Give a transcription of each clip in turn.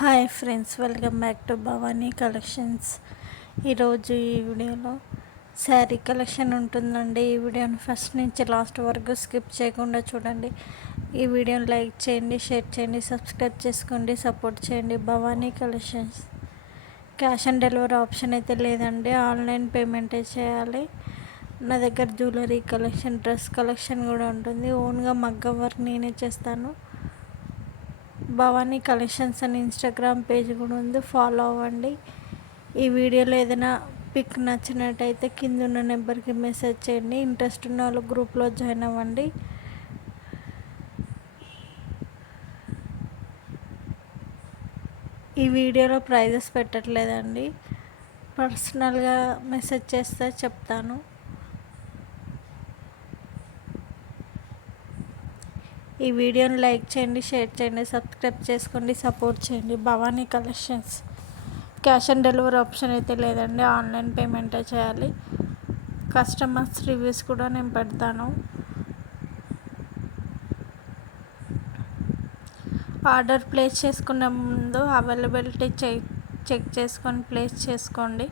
Hi friends, welcome back to Bhavani collections. ఈరోజు ఈ వీడియోలో శారీ కలెక్షన్ ఉంటుందండి. ఈ వీడియోని ఫస్ట్ నుంచి లాస్ట్ వరకు స్కిప్ చేయకుండా చూడండి. ఈ వీడియోని లైక్ చేయండి, షేర్ చేయండి, సబ్స్క్రైబ్ చేసుకోండి, సపోర్ట్ చేయండి. Bhavani collections. Cash on delivery option అయితే లేదండి, ఆన్లైన్ పేమెంటే చేయాలి. నా దగ్గర జ్యువెలరీ కలెక్షన్, డ్రెస్ కలెక్షన్ కూడా ఉంటుంది. ఓన్గా మగ్గం వర్క్ నేనే చేస్తాను. భవానీ కలెక్షన్స్ అని ఇన్స్టాగ్రామ్ పేజ్ కూడా ఉంది, ఫాలో అవ్వండి. ఈ వీడియోలో ఏదైనా పిక్ నచ్చినట్టయితే కింద ఉన్న నెంబర్కి మెసేజ్ చేయండి. ఇంట్రెస్ట్ ఉన్న వాళ్ళు గ్రూప్లో జాయిన్ అవ్వండి. ఈ వీడియోలో ప్రైజెస్ పెట్టట్లేదండి, పర్సనల్గా మెసేజ్ చేస్తే చెప్తాను. ఈ వీడియోని లైక్ చేయండి, షేర్ చేయండి, సబ్స్క్రైబ్ చేసుకోండి, సపోర్ట్ చేయండి. Bhavani collections. Cash on delivery option అయితే లేదండి, ఆన్లైన్ పేమెంటే చేయాలి. కస్టమర్స్ రివ్యూస్ కూడా నేను పెడతాను. ఆర్డర్ ప్లేస్ చేసుకునే ముందు అవైలబిలిటీ చెక్ చేసుకొని ప్లేస్ చేసుకోండి.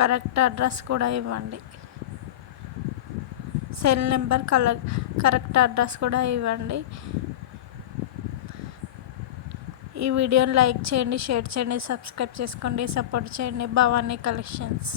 కరెక్ట్ అడ్రస్ కూడా ఇవ్వండి. సెల్ నెంబర్, కరెక్ట్ అడ్రస్ కూడా ఇవ్వండి. ఈ వీడియోని లైక్ చేయండి, షేర్ చేయండి, సబ్స్క్రైబ్ చేసుకోండి, సపోర్ట్ చేయండి. భవానీ కలెక్షన్స్.